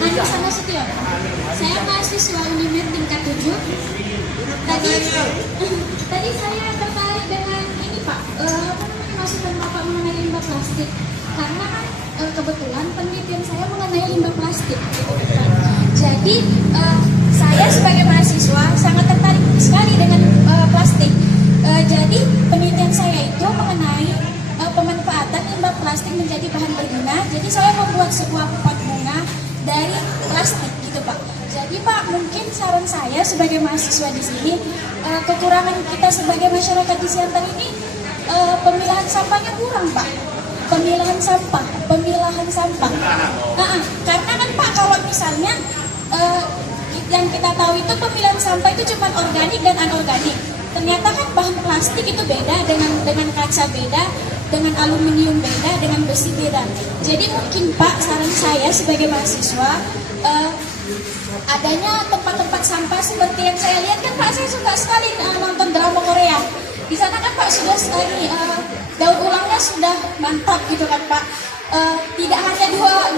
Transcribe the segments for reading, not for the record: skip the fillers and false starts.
Anissa Nasution. Saya mahasiswa Unimed tingkat 7. Tadi saya tertarik dengan ini Pak, masukan Bapak mengenai limbah plastik. Karena kan kebetulan penelitian saya mengenai limbah plastik. Jadi saya sebagai mahasiswa sangat tertarik sekali dengan plastik. Jadi penelitian saya itu mengenai pemanfaatan limbah plastik menjadi bahan berguna. Jadi saya membuat sebuah pot bunga dari plastik gitu Pak. Jadi Pak, mungkin saran saya sebagai mahasiswa di sini, kekurangan kita sebagai masyarakat di Siantar ini, pemilahan sampahnya kurang Pak. Pemilahan sampah. Karena kan Pak, kalau misalnya yang kita tahu itu pemilahan sampah itu cuma organik dan anorganik. Ternyata kan bahan plastik itu beda, dengan kaca beda, dengan aluminium beda, dengan besi beda. Jadi mungkin Pak, saran saya sebagai mahasiswa, adanya tempat-tempat sampah seperti yang saya lihat kan Pak, saya suka sekali nonton drama Korea. Di sana kan Pak sudah sekali daur ulangnya sudah mantap gitu kan Pak. Tidak hanya dua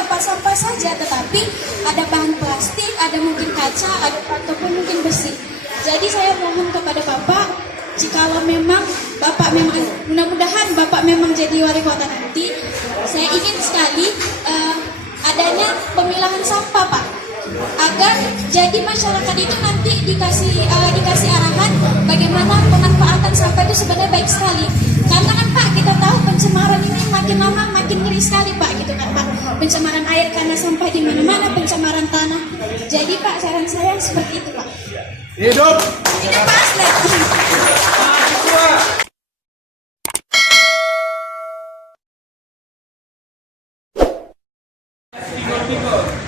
tempat sampah saja, tetapi ada bahan plastik, ada mungkin kaca, ataupun mungkin besi. Jadi saya mohon kepada Bapak, jikalau memang Bapak memang, mudah-mudahan Bapak memang jadi wali kota nanti, saya ingin sekali adanya pemilahan sampah Pak, agar jadi masyarakat itu nanti dikasih arahan bagaimana pemanfaatan sampah itu sebenarnya baik sekali. Karena kan Pak, kita tahu pencemaran ini makin lama makin ngeri sekali Pak, gitu kan Pak. Pencemaran air karena sampah di mana-mana, pencemaran tanah. Jadi Pak, saran saya seperti itu Pak. Hidup. Hidup Pak Aslet.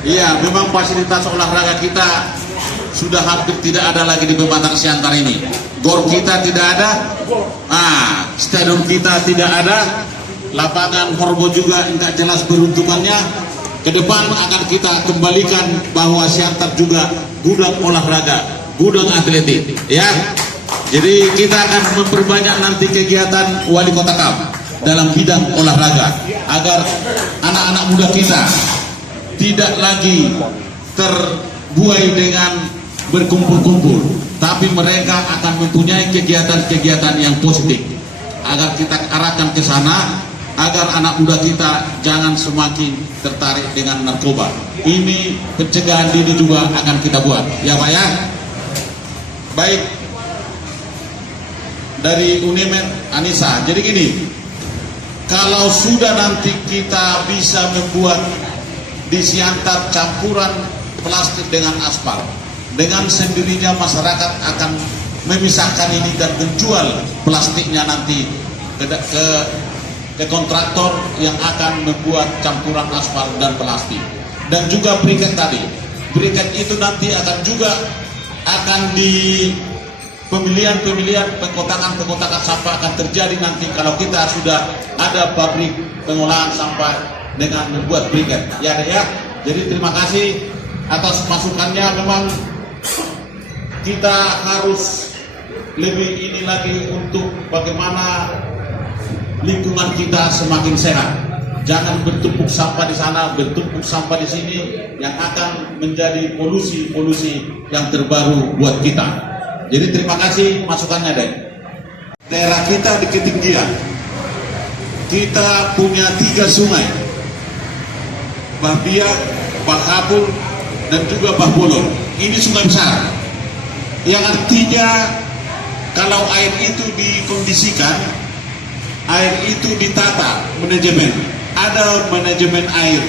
Iya, memang fasilitas olahraga kita sudah hampir tidak ada lagi di Pematang Siantar ini. Gor kita tidak ada, stadion kita tidak ada, lapangan Horbo juga tidak jelas peruntukannya. Ke depan akan kita kembalikan bahwa Siantar juga gudang olahraga, gudang atletik, ya. Jadi kita akan memperbanyak nanti kegiatan Wali Kota Cup dalam bidang olahraga agar anak-anak muda kita tidak lagi terbuai dengan berkumpul-kumpul, tapi mereka akan mempunyai kegiatan-kegiatan yang positif. Agar kita arahkan ke sana, agar anak muda kita jangan semakin tertarik dengan narkoba. Ini pencegahan dini juga akan kita buat, ya Pak ya. Baik, dari Unimed Anissa. Jadi gini, kalau sudah nanti kita bisa membuat di Siantar campuran plastik dengan aspal, dengan sendirinya masyarakat akan memisahkan ini dan menjual plastiknya nanti ke kontraktor yang akan membuat campuran aspal dan plastik. Dan juga briket tadi, briket itu nanti akan di pemilihan pengkotakan sampah akan terjadi nanti kalau kita sudah ada pabrik pengolahan sampah dengan membuat briket, ya. Jadi terima kasih atas masukannya. Memang kita harus lebih ini lagi untuk bagaimana lingkungan kita semakin sehat. Jangan bertumpuk sampah di sana, bertumpuk sampah di sini yang akan menjadi polusi yang terbaru buat kita. Jadi terima kasih masukannya, Dek. Daerah kita di ketinggian, kita punya 3 sungai, Bahbiak, Bahabul, dan juga Bahbolon. Ini sungai besar, yang artinya kalau air itu dikondisikan, air itu ditata manajemen. Ada manajemen air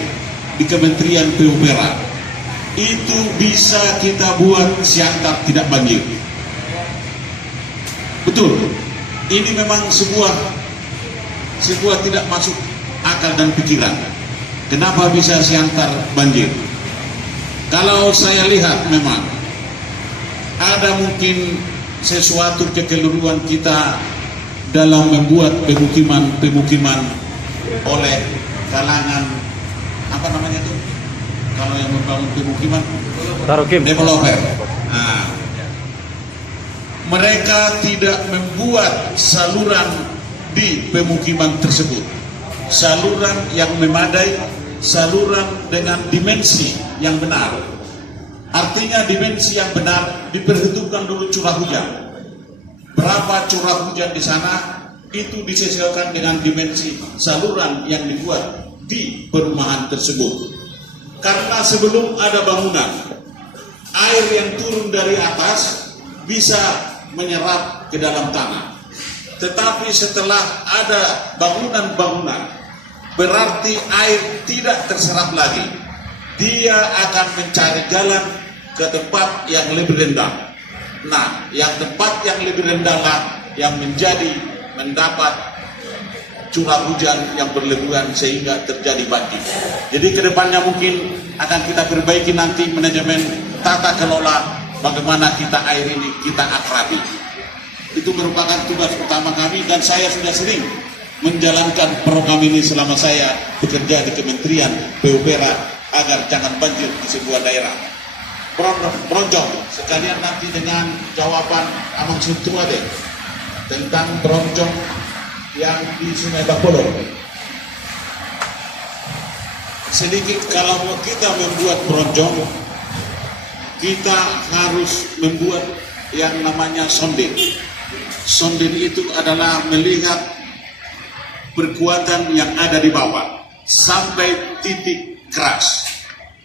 di Kementerian PUPR. Itu bisa kita buat Siantar tidak banjir. Betul. Ini memang sebuah tidak masuk akal dan pikiran. Kenapa bisa Siantar banjir? Kalau saya lihat memang ada mungkin sesuatu kekeliruan kita dalam membuat pemukiman oleh kalangan apa namanya itu? Kalau yang membangun pemukiman developer. Nah, mereka tidak membuat saluran di pemukiman tersebut, saluran yang memadai, saluran dengan dimensi yang benar. Artinya dimensi yang benar diperhitungkan dulu curah hujan. Berapa curah hujan di sana itu disesuaikan dengan dimensi saluran yang dibuat di perumahan tersebut. Karena sebelum ada bangunan, air yang turun dari atas bisa menyerap ke dalam tanah. Tetapi setelah ada bangunan-bangunan, berarti air tidak terserap lagi. Dia akan mencari jalan ke tempat yang lebih rendah. Nah, yang tempat yang lebih rendah lah yang mendapat curah hujan yang berlebihan sehingga terjadi banjir. Jadi kedepannya mungkin akan kita perbaiki nanti manajemen tata kelola bagaimana kita air ini kita akrabi. Itu merupakan tugas utama kami dan saya sudah sering menjalankan program ini selama saya bekerja di Kementerian PUPR agar jangan banjir di sebuah daerah. Bronjong sekalian nanti dengan jawaban Amang Suntua deh tentang bronjong yang di Sungai Bakolong. Sedikit kalau kita membuat bronjong, kita harus membuat yang namanya sonden. Sonden itu adalah melihat perkuatan yang ada di bawah sampai titik keras.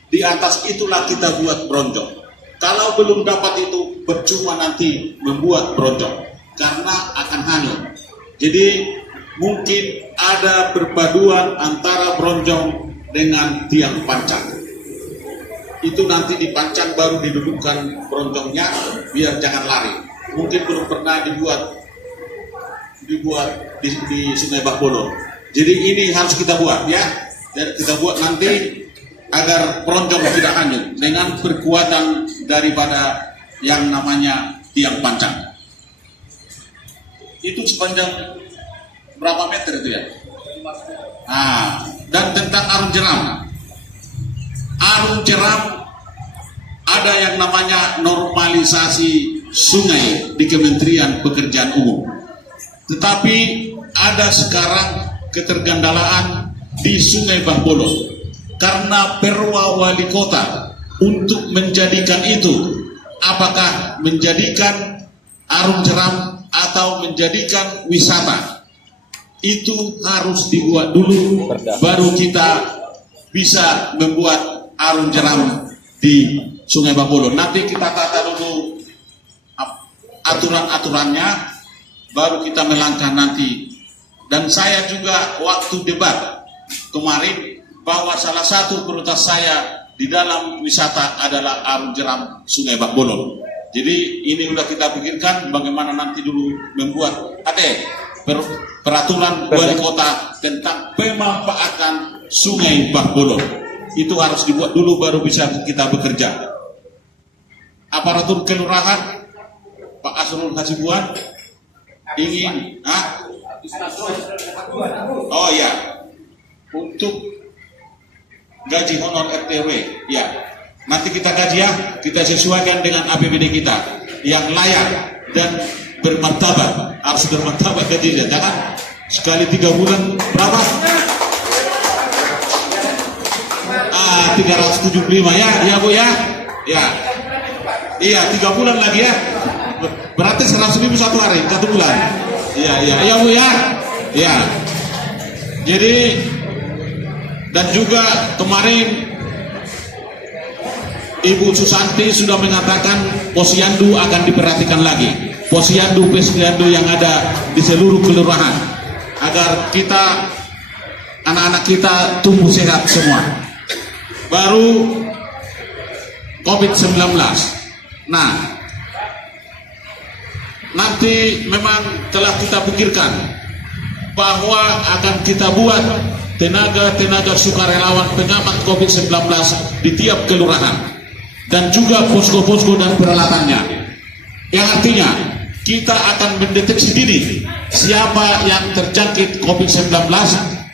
Di atas itulah kita buat bronjong. Kalau belum dapat itu percuma nanti membuat bronjong karena akan hanyut. Jadi mungkin ada perpaduan antara bronjong dengan tiang pancang. Itu nanti dipancang baru didudukkan bronjongnya biar jangan lari. Mungkin belum pernah dibuat di Sungai Bakolong. Jadi ini harus kita buat ya. Dan kita buat nanti agar bronjong tidak hanyut dengan perkuatan daripada yang namanya tiang pancang. Itu sepanjang berapa meter itu ya? Dan tentang arung jeram. Arung jeram ada yang namanya normalisasi sungai di Kementerian Pekerjaan Umum. Tetapi ada sekarang ketergandalaan di Sungai Bakolong karena perwa wali kota untuk menjadikan itu, apakah menjadikan arung jeram atau menjadikan wisata, itu harus dibuat dulu baru kita bisa membuat arung jeram di Sungai Bakolong. Nanti kita tata dulu aturan-aturannya baru kita melangkah nanti. Dan saya juga waktu debat kemarin bahwa salah satu prioritas saya di dalam wisata adalah arung jeram Sungai Bakolong. Jadi ini sudah kita pikirkan bagaimana nanti dulu membuat peraturan wali kota tentang pemanfaatan Sungai Bakolong. Itu harus dibuat dulu baru bisa kita bekerja. Aparatur kelurahan Pak Asrul Hasibuan ingin oh ya, untuk gaji honor RTW ya, nanti kita gaji ya, kita sesuaikan dengan APBD kita yang layak dan bermartabat. Harus bermartabat gajinya, jangan sekali 3 bulan berapa 375 ya Bu ya, iya 3 bulan lagi ya, berarti 100.000 satu hari, 1 bulan. Iya Bu ya. Jadi dan juga kemarin Ibu Susanti sudah mengatakan posyandu akan diperhatikan lagi, posyandu yang ada di seluruh kelurahan agar kita anak-anak kita tumbuh sehat semua. Baru COVID-19. Nah, nanti memang telah kita pikirkan bahwa akan kita buat tenaga sukarelawan pengamat COVID-19 di tiap kelurahan dan juga posko-posko dan peralatannya, yang artinya kita akan mendeteksi dini siapa yang terjangkit COVID-19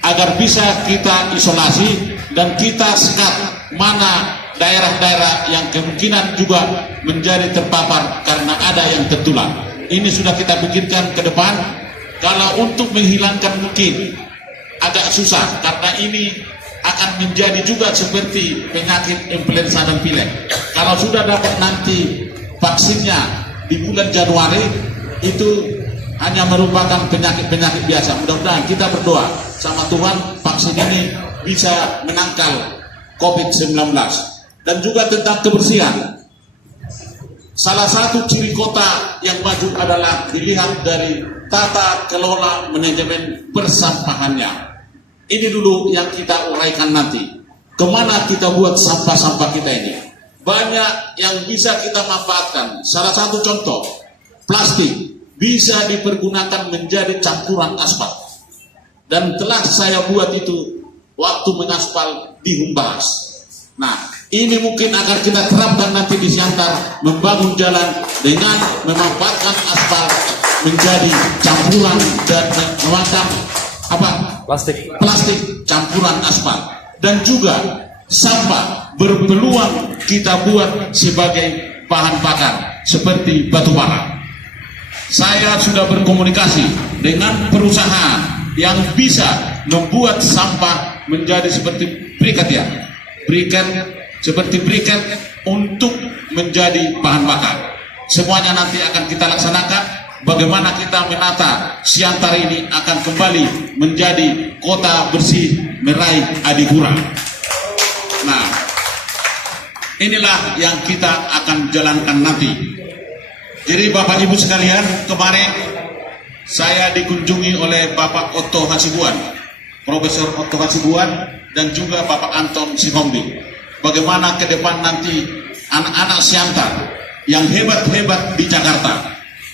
agar bisa kita isolasi dan kita sekat mana daerah-daerah yang kemungkinan juga menjadi terpapar karena ada yang tertular. Ini sudah kita pikirkan ke depan. Kalau untuk menghilangkan mungkin agak susah karena ini akan akan menjadi juga seperti penyakit influenza dan pilek. Kalau sudah dapat nanti vaksinnya di bulan Januari, itu hanya merupakan penyakit-penyakit biasa. Mudah-mudahan kita berdoa sama Tuhan vaksin ini bisa menangkal COVID-19. Dan juga tentang kebersihan. Salah satu ciri kota yang maju adalah dilihat dari tata kelola manajemen persampahannya. Ini dulu yang kita uraikan nanti. Kemana kita buat sampah-sampah kita ini? Banyak yang bisa kita manfaatkan. Salah satu contoh, plastik bisa dipergunakan menjadi campuran aspal. Dan telah saya buat itu waktu mengaspal di Humbahas. Nah, ini mungkin akan kita terapkan nanti di Siantar, membangun jalan dengan memanfaatkan aspal menjadi campuran dan semacam plastik campuran aspal. Dan juga sampah berpeluang kita buat sebagai bahan bakar seperti batu bara. Saya sudah berkomunikasi dengan perusahaan yang bisa membuat sampah menjadi seperti briket ya. Briket untuk menjadi bahan bakar. Semuanya nanti akan kita laksanakan. Bagaimana kita menata Siantar ini akan kembali menjadi kota bersih meraih adipura. Nah, inilah yang kita akan jalankan nanti. Jadi Bapak Ibu sekalian, kemarin saya dikunjungi oleh Bapak Otto Hasibuan, Profesor Otto Hasibuan, dan juga Bapak Anton Sihombi. Bagaimana ke depan nanti anak-anak Siantar yang hebat-hebat di Jakarta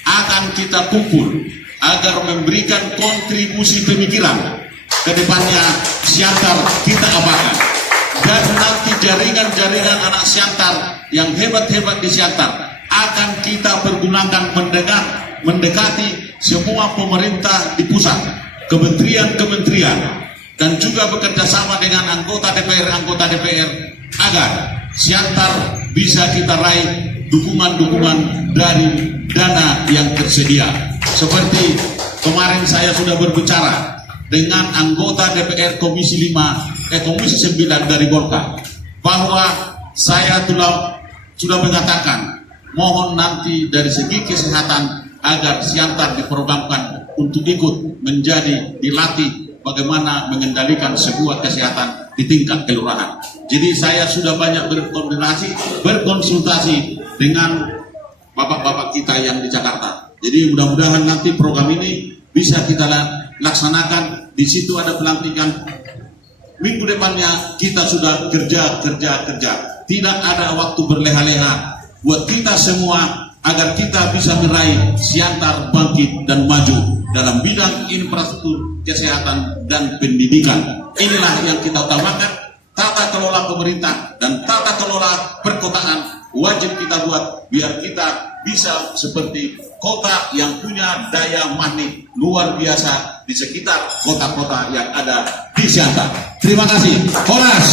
akan kita kumpul agar memberikan kontribusi pemikiran ke depannya Siantar kita apakan. Dan nanti jaringan-jaringan anak Siantar yang hebat-hebat di Siantar akan kita pergunakan mendekati semua pemerintah di pusat, kementerian-kementerian, dan juga bekerja sama dengan anggota DPR agar Siantar bisa kita raih dukungan-dukungan dari dana yang tersedia. Seperti kemarin saya sudah berbicara dengan anggota DPR Komisi 9 dari Golkar, bahwa saya sudah mengatakan mohon nanti dari segi kesehatan agar Siantar diprogramkan untuk ikut menjadi dilatih bagaimana mengendalikan sebuah kesehatan di tingkat kelurahan. Jadi saya sudah banyak berkonsultasi dengan bapak-bapak kita yang di Jakarta. Jadi mudah-mudahan nanti program ini bisa kita laksanakan. Di situ ada pelantikan. Minggu depannya kita sudah kerja. Tidak ada waktu berleha-leha buat kita semua agar kita bisa meraih Siantar bangkit dan maju dalam bidang infrastruktur, kesehatan, dan pendidikan. Inilah yang kita utamakan. Tata kelola pemerintah dan tata kelola perkotaan wajib kita buat biar kita bisa seperti kota yang punya daya magnet luar biasa di sekitar kota-kota yang ada di Siantar. Terima kasih. Horas.